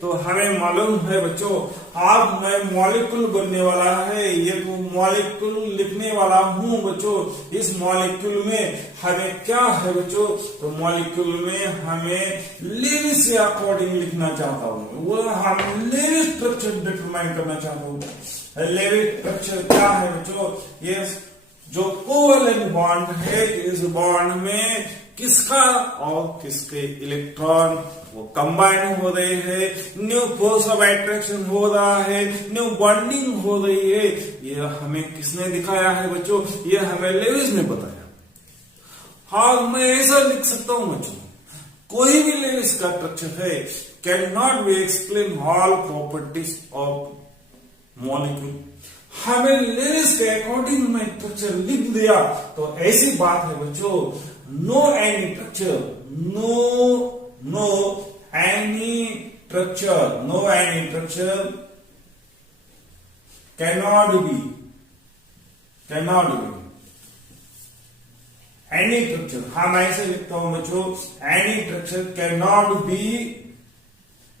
तो हमें मालूम है बच्चों, अब मैं मॉलिक्यूल बनने वाला है, ये तो मॉलिक्यूल लिखने वाला हूँ बच्चों। इस मॉलिक्यूल में हमें क्या है बच्चों, तो मॉलिक्यूल में हमें लेविस के अकॉर्डिंग लिखना चाहता हूँ, वो हम लेविस स्ट्रक्चर डिटरमाइन करना चाहता हूँ। लेविस स्ट्रक्चर क्या है बच्चों, ये जो कोवेलेंट बॉन्ड है, इस बॉन्ड में किसका और किसके इलेक्ट्रॉन वो कंबाइन हो रहे हैं, न्यू फोर्स ऑफ अट्रैक्शन हो रहा है, न्यू बॉन्डिंग हो रही है। ये हमें किसने दिखाया है बच्चों, ये हमें लेविस ने बताया। हाँ, मैं ऐसा लिख सकता हूं बच्चों, कोई भी लेविस का स्ट्रक्चर है can not be explain all properties of molecule. हमें लेविस के अकॉर्डिंग में स्ट्रक्चर लिख दिया तो ऐसी बात है बच्चों, no any structure, no any structure cannot be any structure, हम ऐसे लिखता हूं बच्चों, any structure cannot be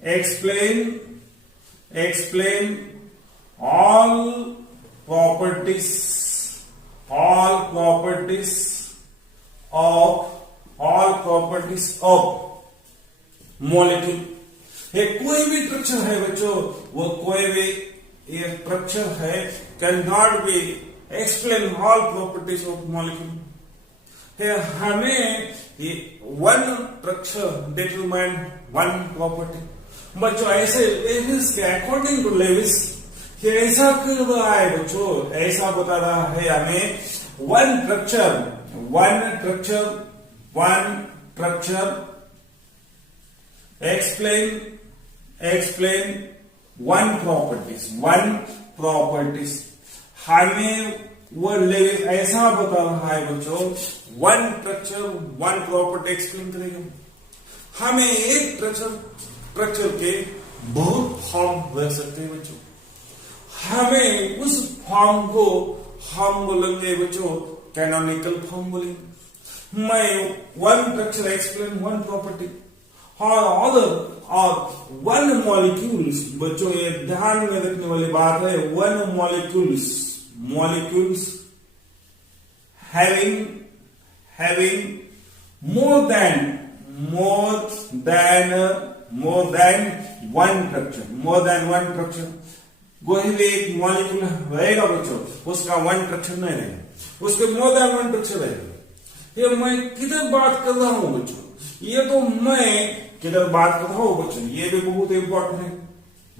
explain all properties of molecule. ये कोई भी स्ट्रक्चर है बच्चों, वो कोई भी ये स्ट्रक्चर है can not be explain all properties of molecule. हमें ये one structure determine one property बच्चों। ऐसे लेविस के अकॉर्डिंग टू लेविस ये ऐसा कर रहा है बच्चों, ऐसा बता रहा है हमें one structure explain one properties। हमें वो लेविस ऐसा बता रहा है बच्चों, one structure one property explain करेगा। हमें एक स्ट्रक्चर के बहुत फॉर्म रह सकते हैं बच्चों, हमें उस फॉर्म को हम बोलेंगे बच्चों कैनोनिकल फॉर्म बोलेंगे। मैं one structure explain one property और वन मॉलिक्यूल्स बच्चों, ये ध्यान में रखने वाली बात है, one molecules having more than one structure. कोई भी एक मॉलिक्यूल रहेगा बच्चों, उसका वन स्ट्रक्चर नहीं रहेगा, उसके मोर देन वन स्ट्रक्चर रहेगा। ये मैं किधर बात कर रहा हूं बच्चों, ये तो मैं किधर बात कर रहा हूं बच्चों, ये भी बहुत इंपॉर्टेंट है।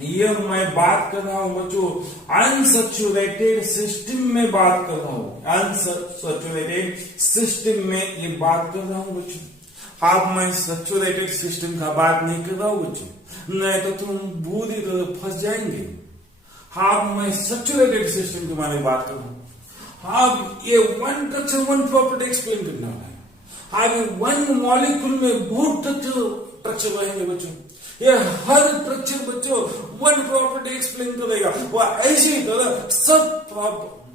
ये मैं बात कर रहा हूं बच्चों अनसैचुरेटेड सिस्टम में बात कर रहा हूं, अनसैचुरेटेड सिस्टम में ये बात कर रहा हूं बच्चों। आप मैं सैचुरेटेड सिस्टम का बात नहीं कर रहा हूं बच्चों, नहीं तो तुम बुरी तरह फंस जाएंगे। आप मैं सैचुरेटेड सिस्टम के बारे में बात कर रहा हूं। आप ये one structure one property explain करना है। आगे वन मॉलिक्यूल में बहुत स्ट्रक्चर रहेंगे बच्चों, ये हर स्ट्रक्चर बच्चों वन प्रॉपर्टी एक्सप्लेन करेगा। वह ऐसी तरह सब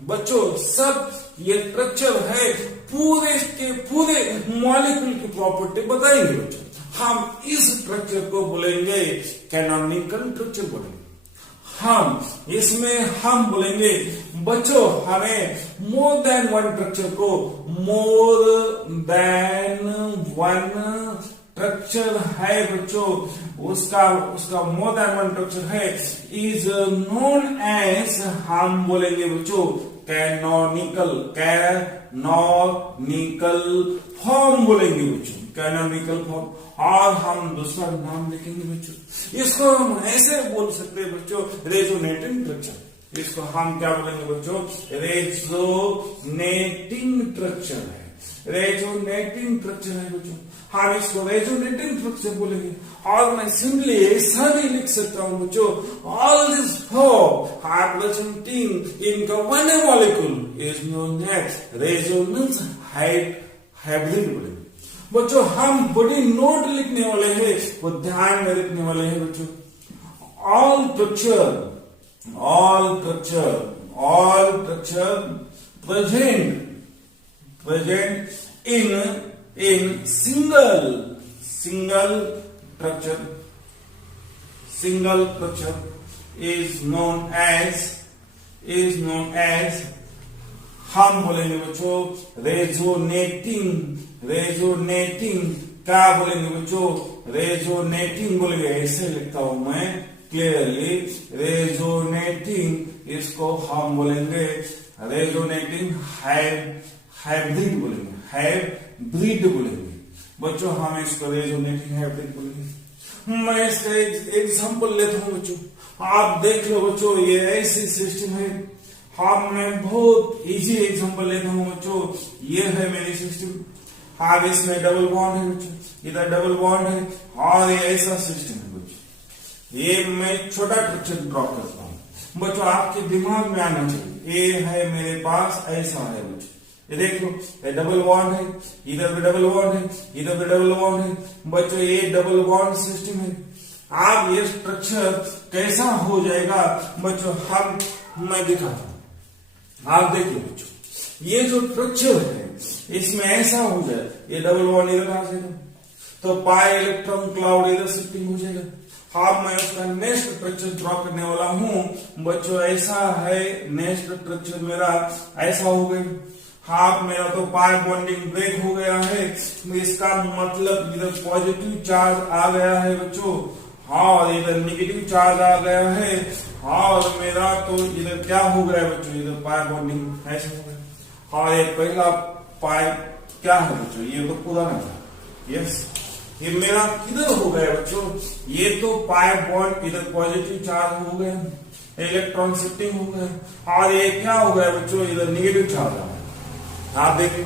बच्चों सब ये स्ट्रक्चर है पूरे के पूरे मॉलिक्यूल की प्रॉपर्टी बताएंगे बच्चों। हम इस स्ट्रक्चर को बोलेंगे कैनोनिकल स्ट्रक्चर बोलेंगे। हम इसमें हम बोलेंगे बच्चों, हमें मोर देन वन स्ट्रक्चर को मोर देन वन स्ट्रक्चर है बच्चों, उसका मोर देन वन स्ट्रक्चर है इज नोन एज, हम बोलेंगे बच्चों कैनोनिकल फॉर्म बोलेंगे बच्चों, कैनोनिकल फॉर्म। और हम दूसरा नाम लिखेंगे बच्चों, इसको हम ऐसे बोल सकते हैं बच्चों रेजोनेटिंग स्ट्रक्चर। इसको हम क्या बोलेंगे बच्चों, रेजोनेटिंग स्ट्रक्चर है, रेजोनेटिंग स्ट्रक्चर है बच्चों। हम इसको रेजोनेटिंग स्ट्रक्चर बोलेंगे। और मैं सिंपली ऐसा भी लिख सकता हूं बच्चों, all this four are presenting in one molecule is known as resonance hybrid बोलेंगे बच्चों। हम बड़ी नोट लिखने वाले हैं, वो ध्यान में रखने वाले हैं बच्चों। All structure present in single structure single structure is known as हम बोलेंगे बच्चों रेजोनेटिंग क्या बोलेंगे बच्चों? रेजोनेटिंग बोलेंगे। ऐसे लिखता हूं मैं क्लियरली, रेजोनेटिंग, इसको हम बोलेंगे रेजोनेटिंग हाइब्रिड बोलेंगे बच्चों। हम इसको रेजोनेटिंग हाइब्रिड बोलेंगे। मैं इसका एग्जांपल लेता हूं बच्चों, आप देख लो बच्चों, ये ऐसी सिस्टम है। हाँ, मैं बहुत इजी एग्जांपल लेता हूं बच्चों। ये है मेरी सिस्टम, हाँ इसमें डबल बॉन्ड है बच्चों, इधर डबल बॉन्ड है, और ये ऐसा सिस्टम है बच्चों। ये मैं छोटा स्ट्रक्चर ड्रॉ करता हूं बच्चों, आपके दिमाग में आना चाहिए। ये है मेरे पास, ऐसा है बच्चों, ये देख लो, ये डबल बॉन्ड है, इधर भी डबल बॉन्ड है, इधर भी डबल बॉन्ड है बच्चों। ये डबल बॉन्ड सिस्टम है। आप ये स्ट्रक्चर कैसा हो जाएगा बच्चों, मैं दिखाता हूं, आप देखिए बच्चों। ये जो स्ट्रक्चर है इसमें ऐसा हो जाए, ये डबल बॉन्ड इधर आ जाएगा, तो पाई इलेक्ट्रॉन क्लाउड इधर शिफ्टिंग हो जाएगा। हाँ, मैं उसका नेक्स्ट स्ट्रक्चर ड्रॉ करने वाला हूं बच्चों। ऐसा है नेक्स्ट स्ट्रक्चर मेरा, ऐसा हो गया। हाँ, मेरा तो पाई बॉन्डिंग ब्रेक हो गया है, इसका मतलब इधर पॉजिटिव चार्ज आ गया है बच्चों। हाँ, इधर निगेटिव चार्ज आ गया है। हाँ, और मेरा तो इधर क्या हो गया बच्चों, इधर पाई बॉन्डिंग ऐसे हो गया। हाँ, ये पहला पाई क्या है बच्चों, ये तो पुराना था। यस, ये मेरा किधर हो गया बच्चों, ये तो पाई बॉन्ड इधर पॉजिटिव चार्ज हो गया, इलेक्ट्रॉन शिफ्टिंग हो गया। और ये क्या हो गया बच्चों, इधर निगेटिव चार्ज आ गया। आप देखिए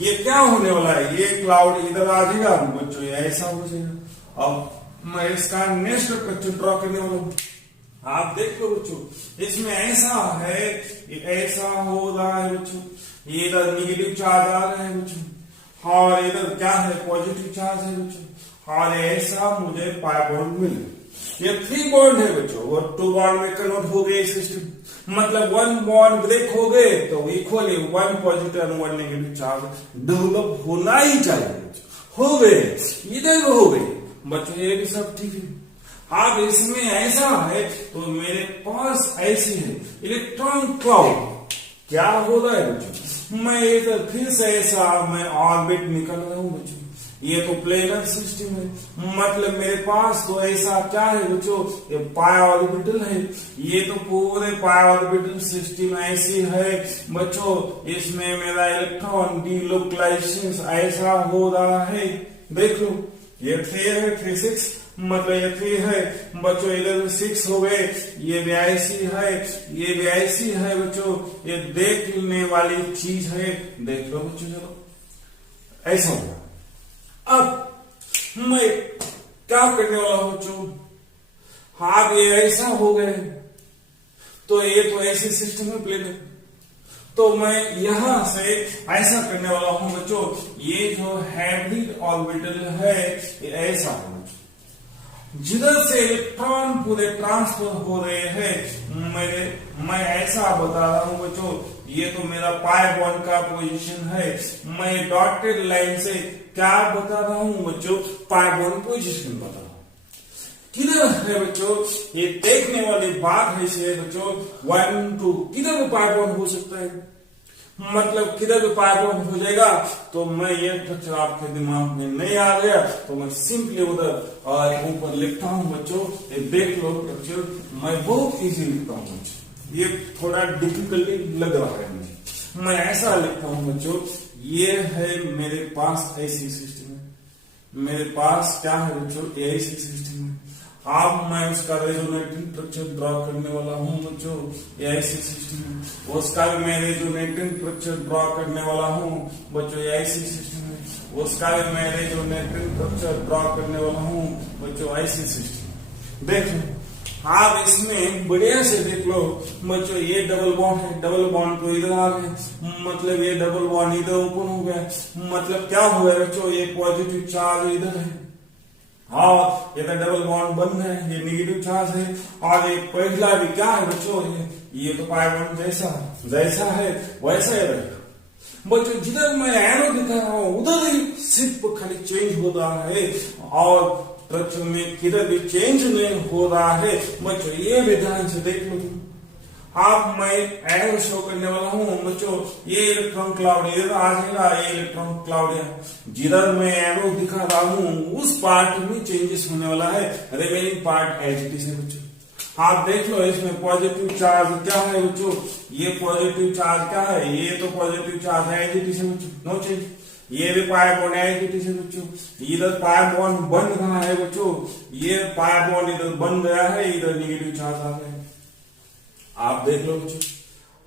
ये क्या होने वाला है, ये क्लाउड इधर आ जाएगा बच्चों, ये ऐसा हो जाएगा। अब मैं इसका नेक्स्ट स्ट्रक्चर ड्रॉ करने वाला हूं। आप देख लो बच्चों, इसमें ऐसा है, ऐसा हो रहा है बच्चों, ये इधर निगेटिव चार्ज आ रहा है बच्चों, और इधर क्या है, पॉजिटिव चार्ज है बच्चों। और ऐसा मुझे पाई बॉन्ड मिले। ये 3 बॉन्ड है बच्चों, और 2 बॉन्ड में कन्वर्ट हो गए सिस्टम। मतलब 1 बॉन्ड ब्रेक हो गए तो इक्वली 1 पॉजिटिव और 1 नेगेटिव चार्ज डेवलप होना ही चाहिए। हो गए, इधर हो गए बच्चों, ये भी सब ठीक है। अब इसमें ऐसा है तो मेरे पास ऐसी है इलेक्ट्रॉन क्लाउड। क्या हो रहा है बच्चों, मैं इधर फिर से ऐसा मैं ऑर्बिट निकल रहा हूं बच्चों। ये तो प्लेनर सिस्टम है, मतलब मेरे पास तो ऐसा क्या है बच्चों, ये पाई ऑर्बिटल है। ये तो पूरे पाई ऑर्बिटल सिस्टम ऐसी है बच्चों, इसमें मेरा इलेक्ट्रॉन डिलोकलाइजेशन ऐसा हो रहा है। देख लो, ये 3 है, 3 6, मतलब ये 3 है बच्चों, इधर 6 हो गए, ये भी ऐसी है, ये भी ऐसी है बच्चों। ये देखने वाली चीज है, देख लो बच्चों, चलो ऐसा होगा। अब मैं क्या करने वाला हूं बच्चों, हाँ ये ऐसा हो गए, तो ये तो ऐसी सिस्टम है प्लेनर, तो मैं यहां से ऐसा करने वाला हूं बच्चों। ये जो हाइब्रिड ऑर्बिटल है ये ऐसा हो, जिधर से इलेक्ट्रॉन पूरे ट्रांसफर हो रहे हैं। मैं ऐसा बता रहा हूं बच्चों, ये तो मेरा पाई बॉन्ड का पोजीशन है। मैं डॉटेड लाइन से क्या बता रहा हूं बच्चों, पाई बॉन्ड पोजीशन बता रहा हूं। किधर है बच्चों, ये देखने वाली बात है से बच्चों। 1 2 किधर पाई बॉन्ड हो सकता है, मतलब किधर भी पाई बॉन्ड हो जाएगा। तो मैं ये स्ट्रक्चर आपके दिमाग में नहीं आ गया तो मैं सिंपली उधर और ऊपर लिखता हूं बच्चों। ये देख लो स्ट्रक्चर, मैं बहुत इजी लिखता हूं बच्चों, ये थोड़ा डिफिकल्टी लग रहा है मुझे। मैं ऐसा लिखता हूं बच्चों, ये है मेरे पास ऐसी सिस्टम है, मेरे पास क्या है बच्चों, ऐसी सिस्टम है। अब मैं उसका रेजोनेटिंग स्ट्रक्चर ड्रॉ करने वाला हूं बच्चों, ये ऐसी सिस्टम है। उसका भी मैं रेजोनेटिंग स्ट्रक्चर ड्रॉ करने वाला हूं बच्चों, ये ऐसी सिस्टम है। उसका भी मैं रेजोनेटिंग स्ट्रक्चर ड्रॉ करने वाला हूं बच्चों, ऐसी सिस्टम। देख लो, आप इसमें बढ़िया से देख लो बच्चों, ये डबल बॉन्ड है, डबल बॉन्ड तो इधर आ गए, मतलब ये डबल बॉन्ड इधर ओपन हो गया, मतलब क्या हुआ बच्चों, ये पॉजिटिव चार्ज इधर है। हाँ, ये डबल बॉन्ड बन गए, ये नेगेटिव चार्ज है। और एक पहला भी क्या है बच्चों, ये तो पाई बॉन्ड जैसा है वैसा ही रहेगा बच्चों। जिधर मैं एरो दिखा रहा हूं उधर ही सिर्फ खाली चेंज हो रहा है, और स्ट्रक्चर में किधर भी चेंज नहीं हो रहा है बच्चों, ये भी ध्यान से देख लो। अब मैं एरो शो करने वाला हूँ बच्चों, ये इलेक्ट्रॉन क्लाउड इधर आ जाएगा, ये इलेक्ट्रॉन क्लाउड है, जिधर मैं एरो दिखा रहा हूँ उस पार्ट में चेंजेस होने वाला है, remaining part as it is है बच्चों। आप देख लो इसमें पॉजिटिव चार्ज क्या है बच्चों, ये पॉजिटिव चार्ज क्या है, ये तो पॉजिटिव चार्ज है एज इट इज है बच्चों, नो चेंज। ये भी pi bond as it is है बच्चों, इधर पाई बॉन्ड बन रहा है बच्चों, ये पाई बॉन्ड इधर बन गया है, इधर नेगेटिव चार्ज आ गया है, आप देख लो बच्चों।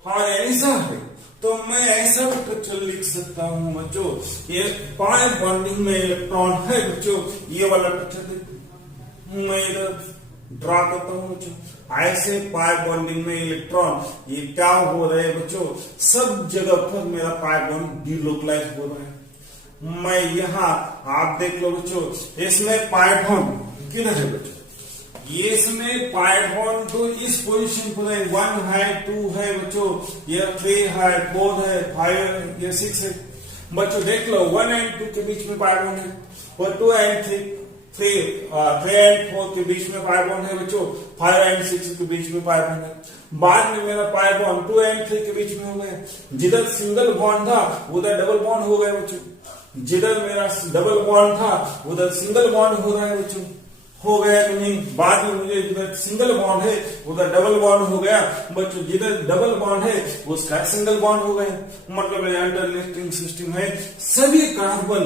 हाँ ऐसा है तो मैं ऐसा स्ट्रक्चर लिख सकता हूँ बच्चों, ये पाई बॉन्डिंग में इलेक्ट्रॉन है बच्चों, ये वाला स्ट्रक्चर मैं इधर ड्रा करता हूँ बच्चों। ऐसे पाई बॉन्डिंग में इलेक्ट्रॉन ये क्या हो रहे हैं बच्चों, सब जगह पर मेरा पाई बॉन्ड डिलोकलाइज हो रहा है। मैं यहाँ आप देख लो बच्चों, इसमें पाई बॉन्ड किधर है बच्चों, ये इसमें पाई बॉन्ड तो इस पोजीशन पर है, 1 है 2 है बच्चों, ये 3 है 4 है 5 है, ये 6 है बच्चों। देख लो 1 एंड 2 के बीच में पाई बॉन्ड है, और 2 एंड 3 एंड 4 के बीच में पाई बॉन्ड है बच्चों, 5 एंड 6 के बीच में पाई बॉन्ड है। बाद में मेरा पाई बॉन्ड 2 एंड 3 के बीच में हो गया, जिधर सिंगल बॉन्ड था उधर डबल बॉन्ड हो गया बच्चों, जिधर मेरा डबल बॉन्ड था उधर सिंगल बॉन्ड हो रहा है बच्चों, हो गया कि नहीं। बाद में मुझे जिधर सिंगल बॉन्ड है उधर डबल बॉन्ड हो गया बच्चों, जिधर डबल बॉन्ड है उसका सिंगल बॉन्ड हो गया, मतलब इंटरलिंकिंग सिस्टम है, सभी कार्बन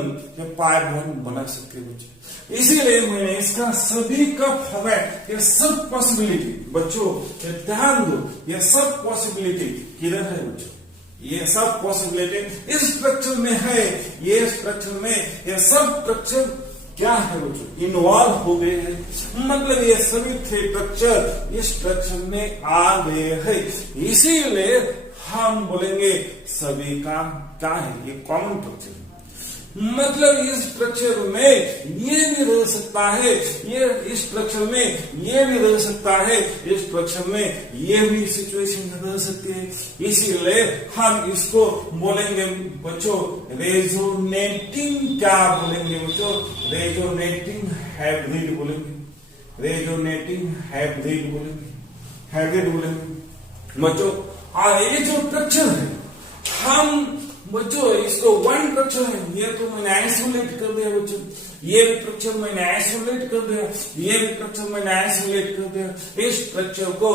पाई बॉन्ड बना सकते हैं बच्चों। इसीलिए मैंने इसका सभी का फॉर्मेट, ये सब पॉसिबिलिटी बच्चों ध्यान दो, ये सब पॉसिबिलिटी किधर है बच्चों, ये सब पॉसिबिलिटी इस स्ट्रक्चर में है, ये स्ट्रक्चर में ये सब स्ट्रक्चर क्या है बच्चों, इन्वॉल्व हो गए हैं, मतलब ये सभी स्ट्रक्चर इस स्ट्रक्चर में आ गए हैं। इसीलिए हम बोलेंगे सभी का क्या है, ये कॉमन स्ट्रक्चर, मतलब इस स्ट्रक्चर में ये भी रह सकता है, ये इस स्ट्रक्चर में ये भी रह सकता है, इस स्ट्रक्चर में ये भी सिचुएशन रह सकती है। इसीलिए हम इसको बोलेंगे बच्चों रेजोनेटिंग, क्या बोलेंगे बच्चों, रेजोनेटिंग हाइब्रिड बोलेंगे, रेजोनेटिंग हाइब्रिड बोलेंगे, हाइब्रिड बोलेंगे बच्चों। और ये जो स्ट्रक्चर है हम बच्चों इसको वन स्ट्रक्चर है, ये तो मैंने आइसोलेट कर दिया बच्चों, ये भी स्ट्रक्चर मैंने आइसोलेट कर दिया, ये भी स्ट्रक्चर मैंने आइसोलेट कर दिया। इस स्ट्रक्चर को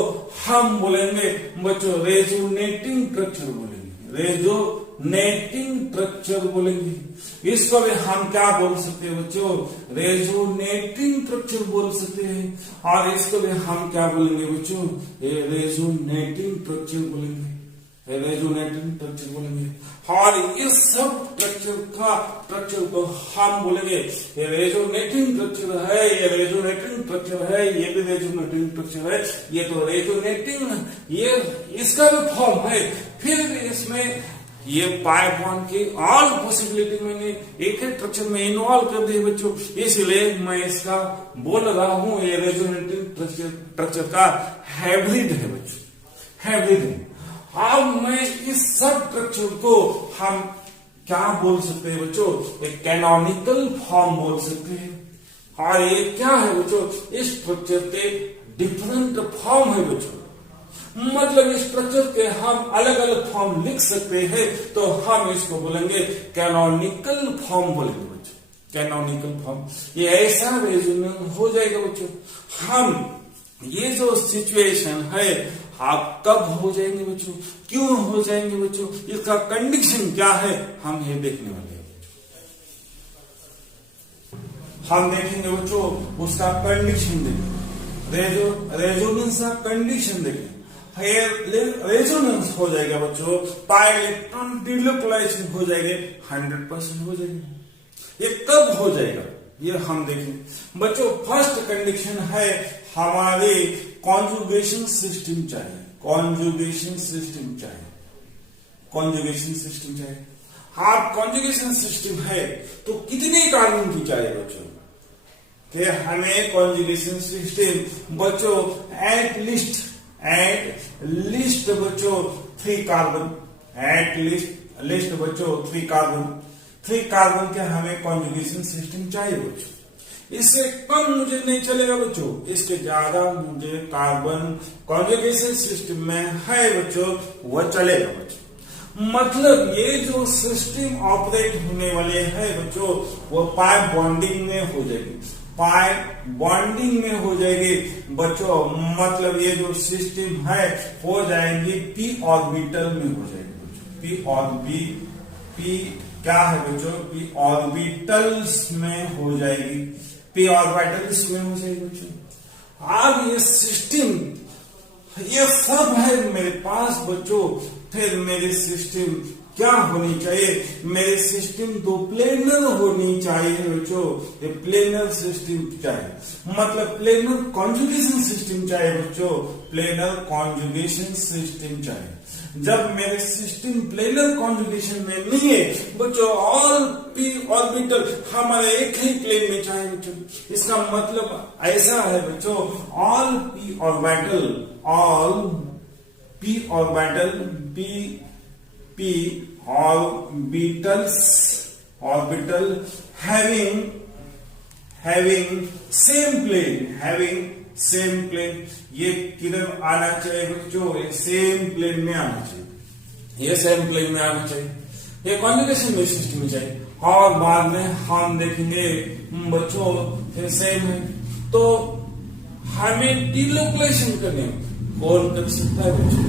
हम बोलेंगे बच्चों रेजोनेटिंग स्ट्रक्चर बोलेंगे, रेजोनेटिंग स्ट्रक्चर बोलेंगे। इसको भी हम क्या बोल सकते हैं बच्चों, रेजोनेटिंग स्ट्रक्चर बोल सकते हैं। और इसको भी हम क्या बोलेंगे बच्चों, रेजोनेटिंग स्ट्रक्चर बोलेंगे, रेजोनेटिंग स्ट्रक्चर बोलेंगे। और इस सब स्ट्रक्चर को हम बोलेंगे ये रेजोनेटिंग स्ट्रक्चर है, ये रेजोनेटिंग स्ट्रक्चर है, ये भी रेजोनेटिंग स्ट्रक्चर है, ये तो रेजोनेटिंग, ये इसका भी फॉर्म है। फिर इसमें ये पाई बॉन्ड की ऑल पॉसिबिलिटी मैंने एक ही स्ट्रक्चर में इन्वॉल्व कर दी बच्चों, इसलिए मैं इसका बोल रहा हूं ये रेजोनेटिंग स्ट्रक्चर का हाइब्रिड है बच्चों, हाइब्रिड है। अब मैं इस सब स्ट्रक्चर को हम क्या बोल सकते हैं बच्चों, एक कैनोनिकल फॉर्म बोल सकते हैं। और ये क्या है बच्चों, इस स्ट्रक्चर के डिफरेंट फॉर्म है बच्चों, मतलब इस स्ट्रक्चर के हम अलग अलग फॉर्म लिख सकते हैं, तो हम इसको बोलेंगे कैनोनिकल फॉर्म बोलेंगे बच्चों, कैनोनिकल फॉर्म। ये ऐसा रेजोनेंस हो जाएगा बच्चों। हम ये जो सिचुएशन है आप कब हो जाएंगे बच्चों, क्यों हो जाएंगे बच्चों, इसका कंडीशन क्या है, हम ये देखने वाले हैं। हम देखेंगे बच्चों उसका कंडीशन देखेंगे, रेजोनेंस का कंडीशन देखेंगे। रेजोनेंस हो जाएगा बच्चों, पाई इलेक्ट्रॉन डिलोकलाइजेशन हो जाएंगे, 100% हो जाएंगे। ये कब हो जाएगा ये हम देखेंगे बच्चों। फर्स्ट कंडीशन है हमारे कॉन्जुगेशन सिस्टम चाहिए, कॉन्जुगेशन सिस्टम चाहिए, कॉन्जुगेशन सिस्टम चाहिए। आप कॉन्जुगेशन सिस्टम है तो कितने कार्बन की चाहिए बच्चों, कि हमें कॉन्जुगेशन सिस्टम बच्चों एट लिस्ट बच्चों 3 कार्बन, एट लिस्ट बच्चों 3 कार्बन के हमें कॉन्जुगेशन सिस्टम चाहिए बच्चों। इससे कम मुझे नहीं चलेगा बच्चों, इसके ज्यादा मुझे कार्बन कॉन्जुगेशन सिस्टम में है बच्चों वह चलेगा बच्चों। मतलब ये जो सिस्टम ऑपरेट होने वाले हैं बच्चों वो पाई बॉन्डिंग में हो जाएगी, पाई बॉन्डिंग में हो जाएगी बच्चों। मतलब ये जो सिस्टम है हो जाएंगी पी ऑर्बिटल में हो जाएगी बच्चों। पी क्या है बच्चों, पी ऑर्बिटल्स में हो जाएगी, पी ऑर्बिटल्स में हो जाएगी बच्चों। अब ये सिस्टम ये सब है मेरे पास बच्चों। फिर मेरी सिस्टम क्या होनी चाहिए, मेरी सिस्टम दो प्लेनर होनी चाहिए बच्चों। ये प्लेनर सिस्टम चाहिए, मतलब प्लेनर कॉन्जुगेशन सिस्टम चाहिए बच्चों, प्लेनर कॉन्जुगेशन सिस्टम चाहिए। जब मेरे सिस्टम प्लेनर कॉन्जुगेशन में नहीं है बच्चों, ऑल पी ऑर्बिटल हमारे एक ही प्लेन में चाहिए बच्चों। इसका मतलब ऐसा है बच्चों, all P orbital, all P orbital, p orbital having same plane, ये किधर आना चाहिए बच्चों, ये सेम प्लेन में आना चाहिए, ये सेम प्लेन में आना चाहिए, ये कॉन्जुगेशन में सिस्टम में चाहिए। और बाद में हम देखेंगे बच्चों ये सेम है तो हमें डिलोकेशन करने कौन कर सकता है बच्चों।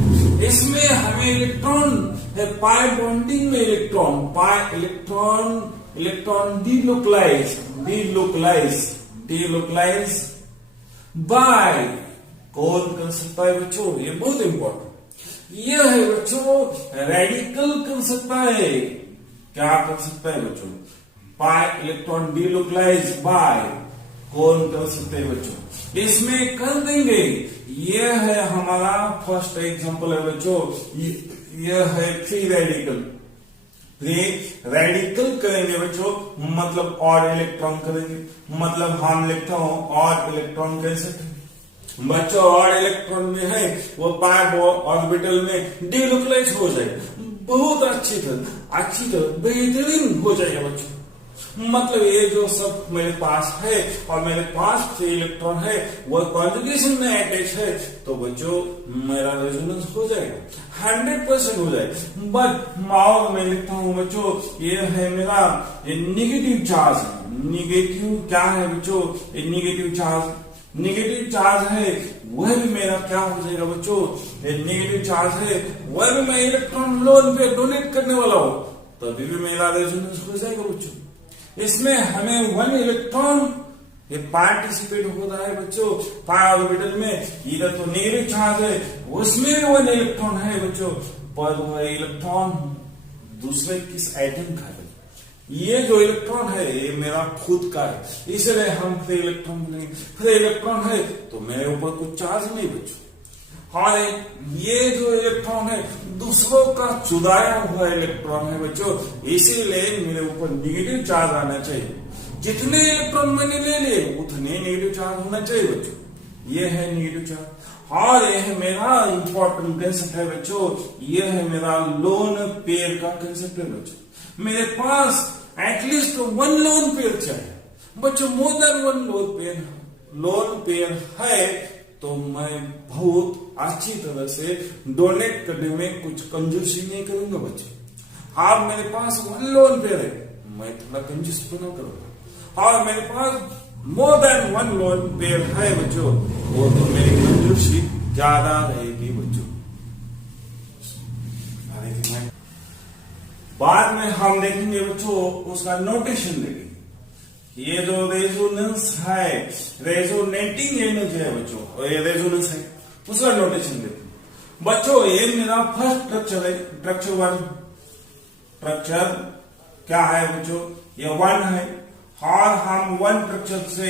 इसमें हमें इलेक्ट्रॉन है, पाई बॉन्डिंग में इलेक्ट्रॉन डिलोकलाइज बाय कौन कर सकता है बच्चों, ये बहुत इंपॉर्टेंट। ये है बच्चों रेडिकल कर सकता है, क्या कर सकता है बच्चों, पाई इलेक्ट्रॉन डिलोकलाइज बाय कौन कर सकते हैं बच्चों। इसमें कर देंगे, ये है हमारा फर्स्ट एग्जांपल है बच्चों, ये है फ्री रेडिकल, रेडिकल करेंगे बच्चों, मतलब और इलेक्ट्रॉन करेंगे, मतलब हम लिखता हूं और इलेक्ट्रॉन कह सकते बच्चों, और इलेक्ट्रॉन में है वो पाई ऑर्बिटल में डिलोकलाइज हो जाए, बहुत अच्छी तरह बेहतरीन हो जाएगा बच्चों। मतलब ये जो सब मेरे पास है और मेरे पास फ्री इलेक्ट्रॉन है वो कॉन्जुगेशन में अटैच है, तो बच्चों मेरा रेजोनेंस हो जाएगा, 100% हो जाएगा। बट माओ मैं लिखता हूं बच्चों, ये है मेरा ये निगेटिव चार्ज है, निगेटिव क्या है बच्चों, ये निगेटिव चार्ज है, वह भी मेरा क्या हो जाएगा बच्चों, ये निगेटिव चार्ज है, वह भी मैं इलेक्ट्रॉन लोन पे डोनेट करने वाला हूं, तभी भी मेरा रेजोनेंस हो जाएगा बच्चों। इसमें हमें 1 इलेक्ट्रॉन ये पार्टिसिपेट होता है बच्चों पाई ऑर्बिटल में, इधर तो नेगेटिव चार्ज है उसमें भी 1 इलेक्ट्रॉन है बच्चों, पर वह इलेक्ट्रॉन दूसरे किस एटम का है, ये जो इलेक्ट्रॉन है ये मेरा खुद का है, इसलिए हम फ्री इलेक्ट्रॉन बोलेंगे। फ्री इलेक्ट्रॉन है तो मेरे ऊपर कुछ चार्ज नहीं बच्चों, और ये जो इलेक्ट्रॉन है दूसरों का चुराया हुआ इलेक्ट्रॉन है बच्चों, इसीलिए मेरे ऊपर निगेटिव चार्ज आना चाहिए, जितने इलेक्ट्रॉन मैंने ले लिए उतने नेगेटिव चार्ज होना चाहिए बच्चों। ये है नेगेटिव चार्ज, और ये है मेरा इंपॉर्टेंट कंसेप्ट है बच्चों, ये है मेरा लोन पेयर का कंसेप्ट है बच्चों। मेरे पास एटलीस्ट 1 लोन पेयर चाहिए बच्चों, मोर देन 1 लोन पेयर है तो मैं बहुत अच्छी तरह से डोनेट करने में कुछ कंजूसी नहीं करूंगा बच्चे। आप मेरे पास 1 लोन पेयर है, मैं थोड़ा कंजूस बना करूंगा, और मेरे पास मोर देन 1 लोन पेयर है बच्चों, वो तो मेरी कंजूसी ज्यादा रहेगी बच्चों। बाद में हम देखेंगे बच्चों उसका नोटेशन देखेंगे, ये जो रेजोनेंस है, रेजोनेटिंग एनर्जी है बच्चों, ये रेजोनेंस है, उसका नोटेशन देखो बच्चों। ये मेरा फर्स्ट स्ट्रक्चर है, स्ट्रक्चर 1, स्ट्रक्चर क्या है बच्चों, ये 1 है, और हम 1 स्ट्रक्चर से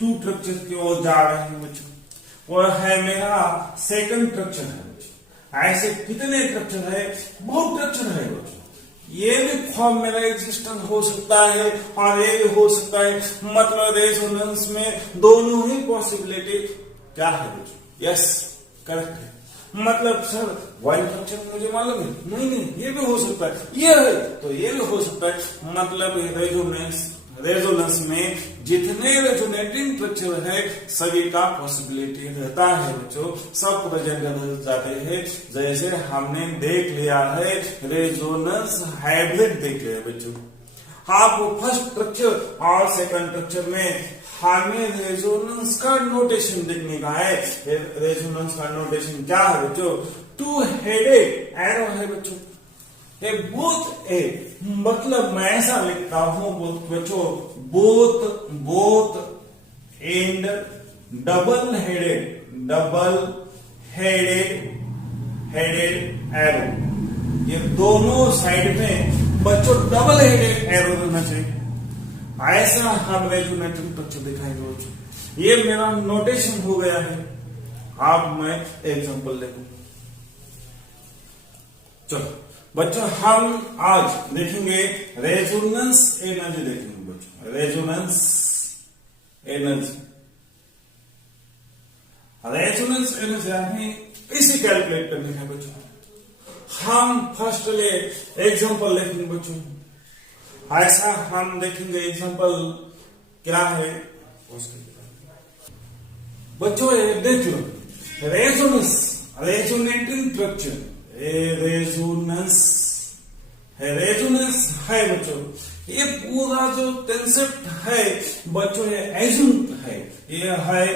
2 स्ट्रक्चर की ओर जा रहे हैं बच्चों, वो है मेरा सेकंड स्ट्रक्चर है बच्चों। ऐसे कितने स्ट्रक्चर है, बहुत स्ट्रक्चर है बच्चों, ये भी फॉर्म मेरा एग्जिस्टेंस हो सकता है और ये भी हो सकता है, मतलब रेजोनेंस में दोनों ही पॉसिबिलिटी क्या है बच्चों, यस करेक्ट है। मतलब सर 1 स्ट्रक्चर मुझे मालूम है, नहीं ये भी हो सकता है, ये है तो ये भी हो सकता है, मतलब रेजोनेंस में जितने रेजोनेटिंग स्ट्रक्चर है सभी का पॉसिबिलिटी रहता है बच्चों, सब प्रेजेंट हो जाते हैं। जैसे हमने देख लिया है रेजोनेंस हाइब्रिड देख लिया बच्चों। आपको फर्स्ट स्ट्रक्चर और सेकंड स्ट्रक्चर में हमें रेजोनेंस का नोटेशन देखने का है। रेजोनेंस का नोटेशन क्या है बच्चों? टू हेडेड एरो है बच्चों। ये बोथ ए मतलब मैं ऐसा लिखता हूं बच्चों, both and double headed arrow, ये दोनों साइड में बच्चों डबल हेडेड एरो रहना चाहिए। ऐसा हम रेजोनेटिंग स्ट्रक्चर दिखाएंगे बच्चों। ये मेरा नोटेशन हो गया है। अब मैं एग्जांपल देखूं। चलो बच्चों हम आज देखेंगे रेजोनेंस एनर्जी देखेंगे बच्चों। रेजोनेंस एनर्जी हमें इसी कैलकुलेट करनी है बच्चों। हम फर्स्ट ले एग्जांपल देखेंगे बच्चों। ऐसा हम देखेंगे एग्जांपल क्या है बच्चों। ये देख लो रेजोनेटिंग स्ट्रक्चर, रेजोनेंस है बच्चों। ये पूरा जो कंसेप्ट है बच्चों ये एज्यूम है, ये है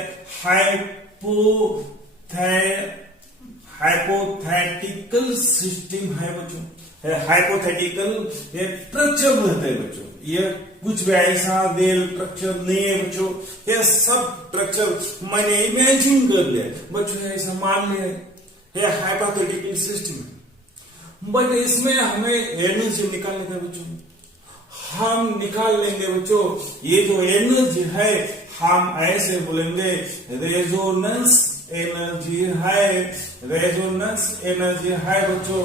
हाइपोथेटिकल सिस्टम है बच्चों। हाइपोथेटिकल ये स्ट्रक्चर रहते हैं बच्चों। ये कुछ भी ऐसा रियल स्ट्रक्चर नहीं है बच्चों। ये सब स्ट्रक्चर मैंने इमेजिन कर लिया बच्चों, ऐसा मान लिया। ये हाइपोथेटिकल सिस्टम है, बट इसमें हमें एनर्जी निकालने का बच्चों। हम निकाल लेंगे बच्चों। ये जो एनर्जी है हम ऐसे बोलेंगे रेजोनेंस एनर्जी है बच्चों।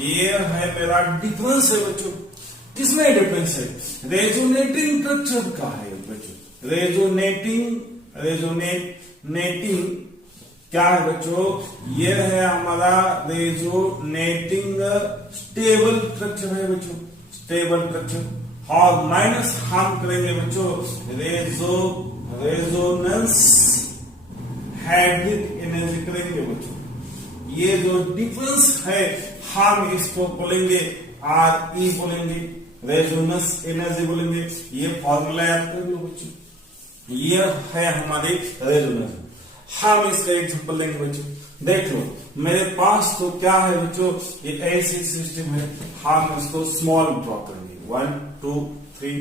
ये है मेरा डिफरेंस है बच्चों। किसमें डिफरेंस है? रेजोनेटिंग स्ट्रक्चर का है बच्चों। रेजोनेटिंग क्या है बच्चों? ये है हमारा रेजोनेटिंग स्टेबल स्ट्रक्चर है बच्चों, स्टेबल स्ट्रक्चर। और माइनस हम करेंगे बच्चों रेजोनेंस हाइब्रिड एनर्जी करेंगे बच्चों। ये जो डिफरेंस है हम इसको बोलेंगे RE बोलेंगे, रेजोनेंस एनर्जी बोलेंगे। ये फॉर्मूला याद कर लो बच्चों। ये है हमारी रेजोनेंस। हम इसका एग्जांपल लेंगे बच्चों। देख लो मेरे पास तो क्या है बच्चों, ये ऐसी सिस्टम है। हम इसको स्मॉल ड्रॉ करेंगे 1 2 3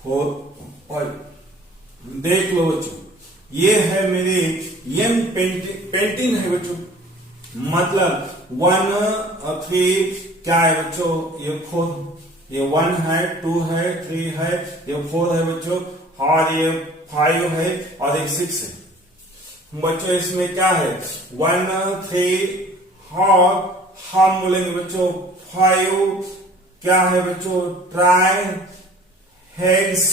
4 5। देख लो बच्चों ये है मेरी यंग पेंटिंग है बच्चों। मतलब 1 और 3 क्या है बच्चों? ये 4, ये 1 है, 2 है, 3 है, ये 4 है बच्चों, और ये 5 है और एक 6 है बच्चों। इसमें क्या है 1 3 और हम बोलेंगे बच्चों 5 क्या है बच्चों? ट्राई हेक्स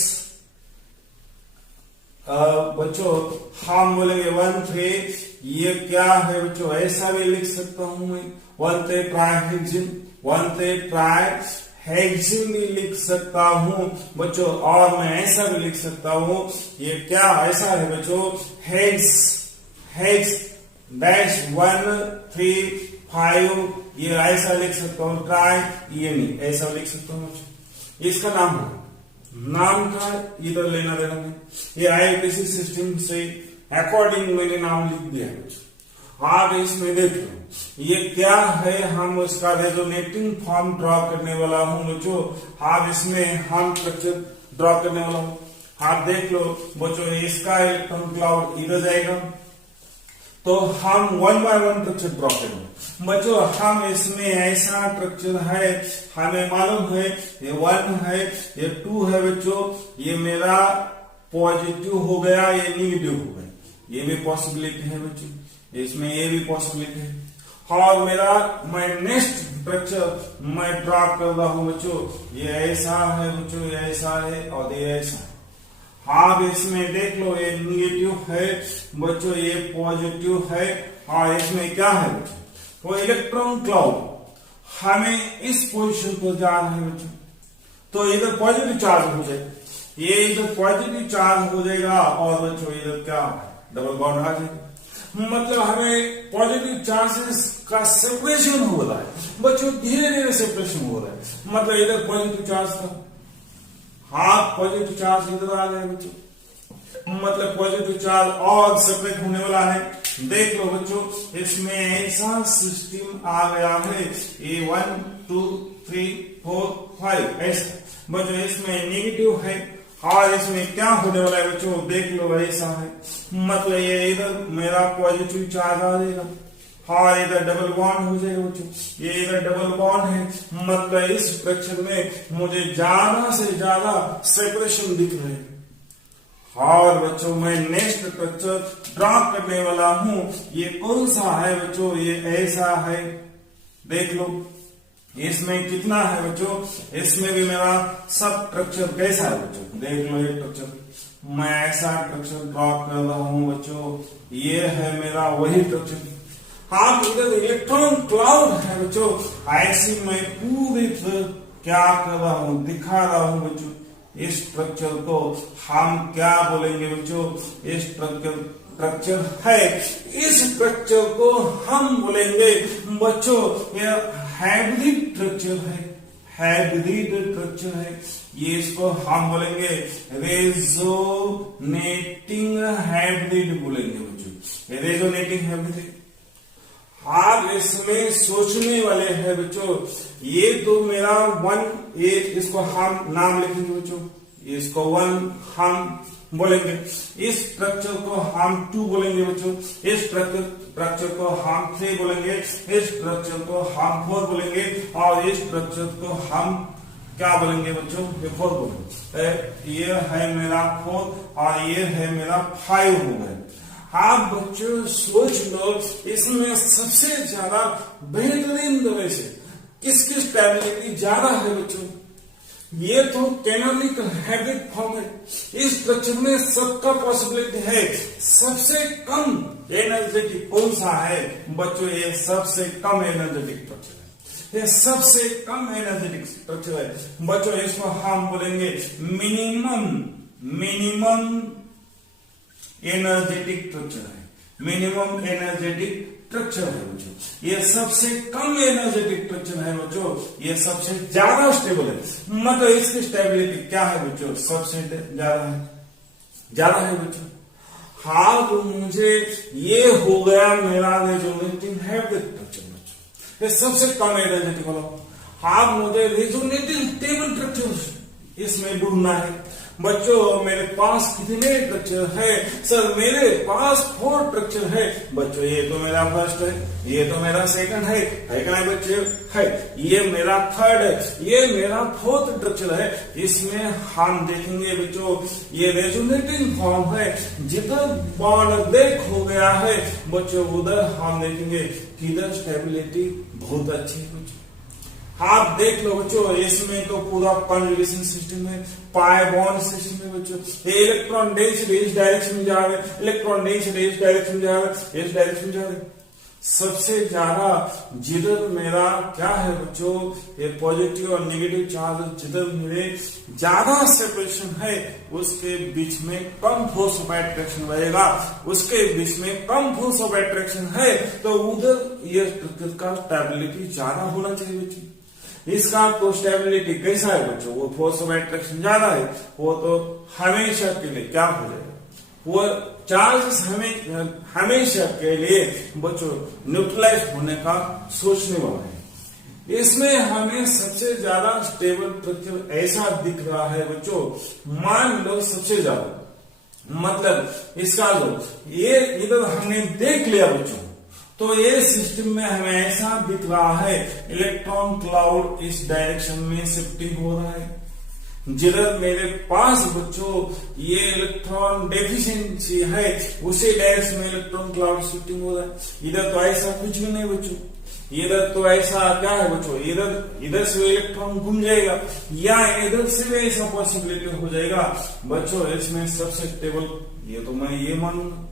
बच्चों। हम बोलेंगे 1 3, ये क्या है बच्चों? ऐसा भी लिख सकता हूं मैं 1 3 ट्राई हेक्सिन, 1 3 ट्राई हेक्सिन भी लिख सकता हूं बच्चों। और मैं ऐसा भी लिख सकता हूं, ये क्या ऐसा है बच्चों? हेक्स डैश 1 3 5, ये ऐसा लिख सकता हूं। ट्राई ये नहीं, ऐसा लिख सकता हूं बच्चों। इसका नाम है, नाम का इधर लेना देना नहीं। ये IUPAC सिस्टम से अकॉर्डिंग मैंने नाम लिख दिया है। आप इसमें देख लो ये क्या है। हम उसका रेजोनेटिंग फॉर्म ड्रॉ करने वाला हूं बच्चों। आप इसमें हम स्ट्रक्चर ड्रॉ करने वाला हूं। आप देख लो बच्चों, इसका इलेक्ट्रॉन क्लाउड इधर जाएगा तो हम 1 by 1 स्ट्रक्चर ड्रॉ करेंगे बच्चों। हम इसमें ऐसा स्ट्रक्चर है, हमें मालूम है ये 1 है, ये 2 है बच्चों। ये मेरा पॉजिटिव हो गया, ये नेगेटिव हो गया। ये भी पॉसिबिलिटी है बच्चों, इसमें ये भी पॉसिबिलिटी है। और मेरा मैं नेक्स्ट स्ट्रक्चर मैं ड्रॉ कर रहा हूं बच्चों। ये ऐसा है बच्चों, ये ऐसा है और ये ऐसा है। आप इसमें देख लो ये निगेटिव है बच्चों, ये पॉजिटिव है, और इसमें क्या है बच्चों? तो इलेक्ट्रॉन क्लाउड हमें इस पोजीशन पर जा रहा है बच्चों। तो इधर पॉजिटिव चार्ज हो जाए, ये इधर पॉजिटिव चार्ज हो जाएगा और बच्चों इधर क्या डबल बॉन्ड आ जाएगा। मतलब हमें पॉजिटिव चार्जेस का सेपरेशन हो रहा है बच्चों, धीरे धीरे सेपरेशन हो रहा है। मतलब इधर पॉजिटिव चार्ज था, हाफ पॉजिटिव चार्ज इधर आ गया बच्चों, मतलब पॉजिटिव चार्ज और सेपरेट होने वाला है। देख लो बच्चों, इसमें ऐसा सिस्टम आ गया है, ये 1 2 3 4 5 ऐसा बच्चों, इसमें नेगेटिव है और इसमें क्या होने वाला है बच्चों, देख लो ऐसा है। मतलब ये इधर मेरा पॉजिटिव चार्ज आ जाएगा और इधर डबल बॉन्ड हो जाएगा बच्चों, ये इधर डबल बॉन्ड है। मतलब इस स्ट्रक्चर में मुझे ज्यादा से ज्यादा सेपरेशन दिख रहे हैं। और बच्चों मैं नेक्स्ट स्ट्रक्चर ड्रॉ करने वाला हूं, ये कौन सा है बच्चों, ये ऐसा है। देख लो इसमें कितना है बच्चों, इसमें भी मेरा सब स्ट्रक्चर कैसा है बच्चों, देख लो ये स्ट्रक्चर मैं ऐसा स्ट्रक्चर ड्रॉ कर रहा हूं बच्चों, ये है मेरा वही स्ट्रक्चर। हाँ इधर इलेक्ट्रॉन क्लाउड है बच्चों, ऐसी मैं पूरी क्या कर रहा हूं, दिखा रहा हूं बच्चों। इस स्ट्रक्चर को हम क्या बोलेंगे बच्चों, इस स्ट्रक्चर है, इस स्ट्रक्चर को हम बोलेंगे बच्चों ये हाइब्रिड स्ट्रक्चर है, हाइब्रिड स्ट्रक्चर है। ये इसको हम बोलेंगे रेजोनेटिंग हाइब्रिड बोलेंगे बच्चों, रेजोनेटिंग हाइब्रिड। आप इसमें सोचने वाले हैं बच्चों, ये तो मेरा 1, ये इसको हम नाम लिखेंगे बच्चों, इसको 1 हम बोलेंगे, इस स्ट्रक्चर को हम 2 बोलेंगे बच्चों, इस स्ट्रक्चर को हम 3 बोलेंगे, इस स्ट्रक्चर को हम 4 बोलेंगे और इस स्ट्रक्चर को हम क्या बोलेंगे बच्चों, ये 4 बोलेंगे। ये है मेरा 4 और ये है मेरा 5 हो गए। आप बच्चों सोच लो, इसमें सबसे ज्यादा बेहतरीन तरह से किसकी स्टेबिलिटी ज्यादा है बच्चों, ये तो कैनोनिकल हाइब्रिड फॉर्म है। इस स्ट्रक्चर में सबका पॉसिबिलिटी है। सबसे कम एनर्जेटिक कौन सा है बच्चों, ये सबसे कम एनर्जेटिक स्ट्रक्चर है, ये सबसे कम एनर्जेटिक स्ट्रक्चर है बच्चों। इसको हम बोलेंगे मिनिमम एनर्जेटिक स्ट्रक्चर है, मिनिमम एनर्जेटिक स्ट्रक्चर है बच्चों। ये सबसे कम एनर्जेटिक स्ट्रक्चर है बच्चों, ये सबसे ज्यादा स्टेबल है। मतलब इसकी स्टेबिलिटी क्या है बच्चों, सबसे ज्यादा है बच्चों। हाँ तो मुझे ये हो गया मेरा रेजोनेटिंग हाइब्रिड स्ट्रक्चर बच्चों, ये सबसे कम एनर्जेटिक वाला। हाँ मुझे रेजोनेटिंग स्टेबल स्ट्रक्चर इसमें ढूंढना है बच्चों। मेरे पास कितने स्ट्रक्चर है सर, मेरे पास 4 स्ट्रक्चर है बच्चों। ये तो मेरा फर्स्ट है, ये तो मेरा सेकंड है कि नहीं बच्चे, है ये मेरा थर्ड है, ये मेरा 4th स्ट्रक्चर है। इसमें हम देखेंगे बच्चों, ये रेजोनेटिंग फॉर्म है, जिधर बॉन्ड ब्रेक हो गया है बच्चों उधर हम देखेंगे किधर स्टेबिलिटी बहुत अच्छी है बच्चों। आप देख लो बच्चों, इसमें तो पूरा कन्जुगेशन सिस्टम है, पाई बॉन्ड सिस्टम है बच्चों। ये इलेक्ट्रॉन डेंसिटी इस डायरेक्शन में जा रहे हैं, इलेक्ट्रॉन डेंसिटी इस डायरेक्शन में जा रहे हैं, इस डायरेक्शन में जा रहे हैं। सबसे ज्यादा जिधर मेरा क्या है बच्चों, ये पॉजिटिव और नेगेटिव चार्ज जिधर मेरे ज्यादा सेपरेशन है उसके बीच में कम फोर्स ऑफ अट्रैक्शन रहेगा, उसके बीच में कम फोर्स ऑफ अट्रैक्शन है तो उधर ये का स्टेबिलिटी ज्यादा होना चाहिए बच्चों। इसका तो स्टेबिलिटी कैसा है बच्चों, वो फोर्स ऑफ अट्रैक्शन ज्यादा है, वो तो हमेशा के लिए क्या हो जाएगा, वो चार्जेस हमेशा के लिए बच्चों न्यूट्रलाइज होने का सोचने वाला है। इसमें हमें सबसे ज्यादा स्टेबल स्ट्रक्चर ऐसा दिख रहा है बच्चों, मान लो सबसे ज्यादा, मतलब इसका जो ये इधर हमने देख लिया बच्चों, तो ये सिस्टम में हमें ऐसा दिख रहा है इलेक्ट्रॉन क्लाउड इस डायरेक्शन में शिफ्टिंग हो रहा है। जिधर मेरे पास बच्चों ये इलेक्ट्रॉन डेफिशिएंसी है उसी डायरेक्शन में इलेक्ट्रॉन क्लाउड शिफ्टिंग हो रहा है। इधर तो ऐसा कुछ भी नहीं बच्चों, इधर तो ऐसा क्या है बच्चों, इधर से इलेक्ट्रॉन घूम जाएगा या इधर से भी ऐसा पॉसिबिलिटी हो जाएगा बच्चों। इसमें सबसे स्टेबल ये तो मैं ये मानूंगा।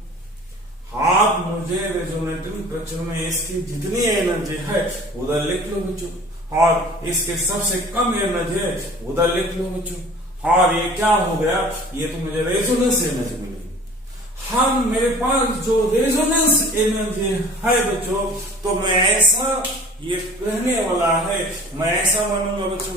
आप मुझे रेजोनेटिंग स्ट्रक्चर में इसकी जितनी एनर्जी है उधर लिख लो बच्चों, और इसके सबसे कम एनर्जी है उधर लिख लो बच्चों, और ये क्या हो गया, ये तो मुझे रेजोनेंस एनर्जी मिली। हम मेरे पास जो रेजोनेंस एनर्जी है बच्चों, तो मैं ऐसा ये कहने वाला है, मैं ऐसा मानूंगा बच्चों,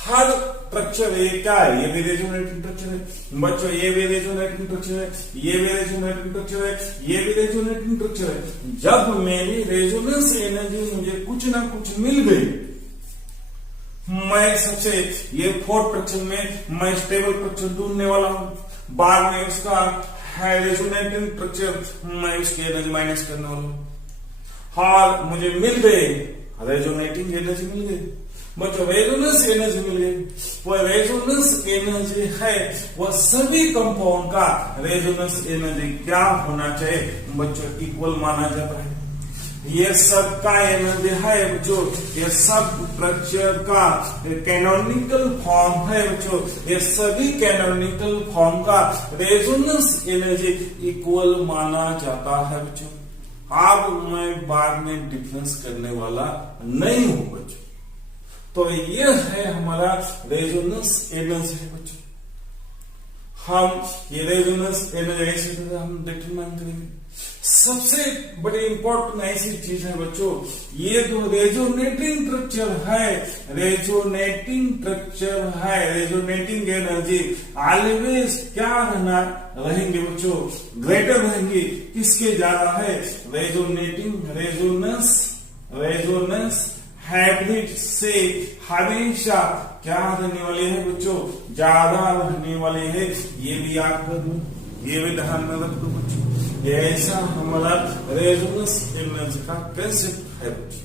हर स्ट्रक्चर ये क्या है, ये भी रेजोनेटिंग स्ट्रक्चर है बच्चों, ये भी रेजोनेटिंग स्ट्रक्चर है, ये भी रेजोनेटिंग स्ट्रक्चर है, ये भी रेजोनेटिंग स्ट्रक्चर है। जब मेरी रेजोनेंस एनर्जी मुझे कुछ ना कुछ मिल गई, मैं सबसे ये फोर्थ स्ट्रक्चर में मैं स्टेबल स्ट्रक्चर ढूंढने वाला हूं, बाद में उसका है रेजोनेटिंग स्ट्रक्चर, मैं उसकी एनर्जी माइनस करने वाला हूं। हाँ, मुझे मिल गए रेजोनेटिंग एनर्जी मिल गई बच्चों, रेजोनेंस एनर्जी मिल गई। वो रेजोनेंस एनर्जी है, वह सभी कंपाउंड का रेजोनेंस एनर्जी क्या होना चाहिए बच्चों, इक्वल माना जाता है। ये सब का एनर्जी है बच्चों, ये सब स्ट्रक्चर का कैनोनिकल फॉर्म है बच्चों, ये सभी कैनोनिकल फॉर्म का रेजोनेंस एनर्जी इक्वल माना जाता है बच्चों। अब मैं बाद में डिफरेंस करने वाला नहीं हूं बच्चों। तो ये है हमारा रेजोनेंस एनर्जी है बच्चों। हम ये रेजोनेंस एनर्जी ऐसे हम डिटरमाइन करेंगे। सबसे बड़ी इंपॉर्टेंट ऐसी चीज है बच्चों, ये जो रेजोनेटिंग स्ट्रक्चर है, रेजोनेटिंग स्ट्रक्चर है, रेजोनेटिंग एनर्जी ऑलवेज क्या रहना रहेंगे बच्चों, ग्रेटर रहेंगी। किसके ज्यादा है, रेजोनेंस हाइब्रिड से हमेशा क्या रहने वाले हैं बच्चों, ज्यादा रहने वाले हैं। ये भी याद कर लो, ये भी ध्यान में रख दो बच्चों। ये ऐसा हमारा रेजोनेंस एनर्जी का कंसेप्ट है बच्चों।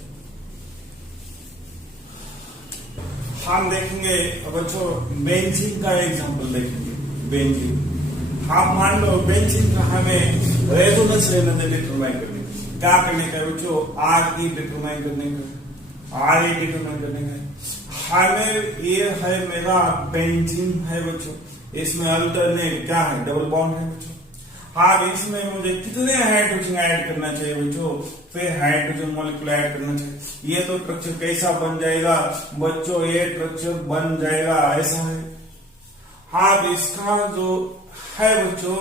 हम देखेंगे बच्चों बेंजीन का एग्जांपल देखेंगे। बेंजीन, हम मान लो बेंजीन का हमें रेजोनेंस एनर्जी डिटरमाइन करने क्या करने का बच्चों, आर ई डिटरमाइन करने का, आर ई डिटरमाइन करने का। हमें ये है मेरा बेंजीन है बच्चों, इसमें अल्टरनेट क्या है, डबल बॉन्ड है बच्चों। हाँ, इसमें मुझे कितने हाइड्रोजन ऐड करना चाहिए बच्चों, फिर हाइड्रोजन मॉलिक्यूल ऐड करना चाहिए। ये तो स्ट्रक्चर कैसा बन जाएगा बच्चों, ये स्ट्रक्चर बन जाएगा ऐसा है। हाँ, इसका जो है बच्चों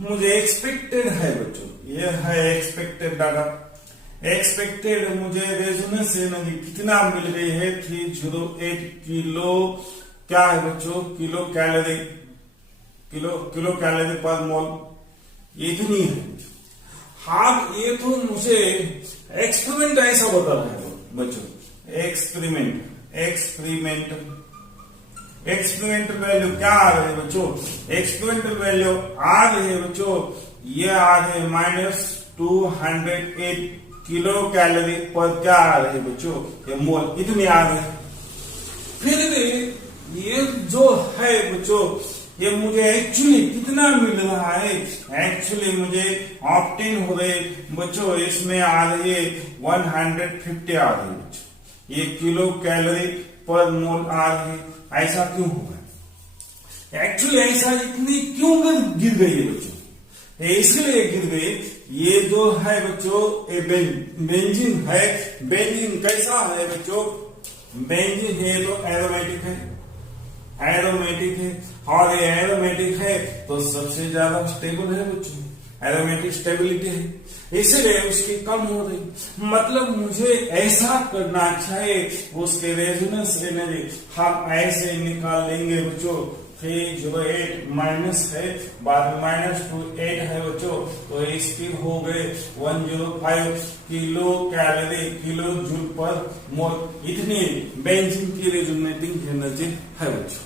मुझे एक्सपेक्टेड है बच्चों, ये है एक्सपेक्टेड डाटा। एक्सपेक्टेड मुझे रेजोनेंस एनर्जी कितना मिल गई है, 308 किलो क्या है बच्चों, किलो कैलोरी पर मोल, इतनी है। हाँ, ये तो मुझे एक्सपेरिमेंट ऐसा बता रहा है बच्चों, एक्सपेरिमेंटल वैल्यू क्या आ रही है बच्चों, एक्सपेरिमेंटल वैल्यू आ रही है बच्चों, ये आ रहे -208 किलो कैलोरी पर क्या आ रहे हैं बच्चों, ये मोल, इतने आ रहे हैं। फिर भी ये जो है बच्चों, ये मुझे एक्चुअली कितना मिल रहा है, एक्चुअली मुझे ऑप्टेन हो रहे बच्चों, इसमें आ रही है 150 आ रही है बच्चों, ये किलो कैलोरी पर मोल आ रही है। ऐसा क्यों होगा, एक्चुअली ऐसा इतनी क्यों गिर गई है बच्चों, इसलिए गिर गई। ये जो है बच्चों ये बेंजीन है। बेंजीन कैसा है बच्चों, बेंजीन है तो एरोमेटिक है, और ये एरोमेटिक है तो सबसे ज्यादा स्टेबल है बच्चों, एरोमेटिक स्टेबिलिटी है, इसलिए उसकी कम हो रही। मतलब मुझे ऐसा करना चाहिए, उसके रेजोनेंस एनर्जी हम ऐसे निकाल लेंगे बच्चों, 308 माइनस है, बाद में -28 है बच्चों, तो इसकी हो गए 105 किलो कैलोरी किलो जूल पर मोल, इतनी बेंजीन की रेजोनेटिंग एनर्जी है बच्चों।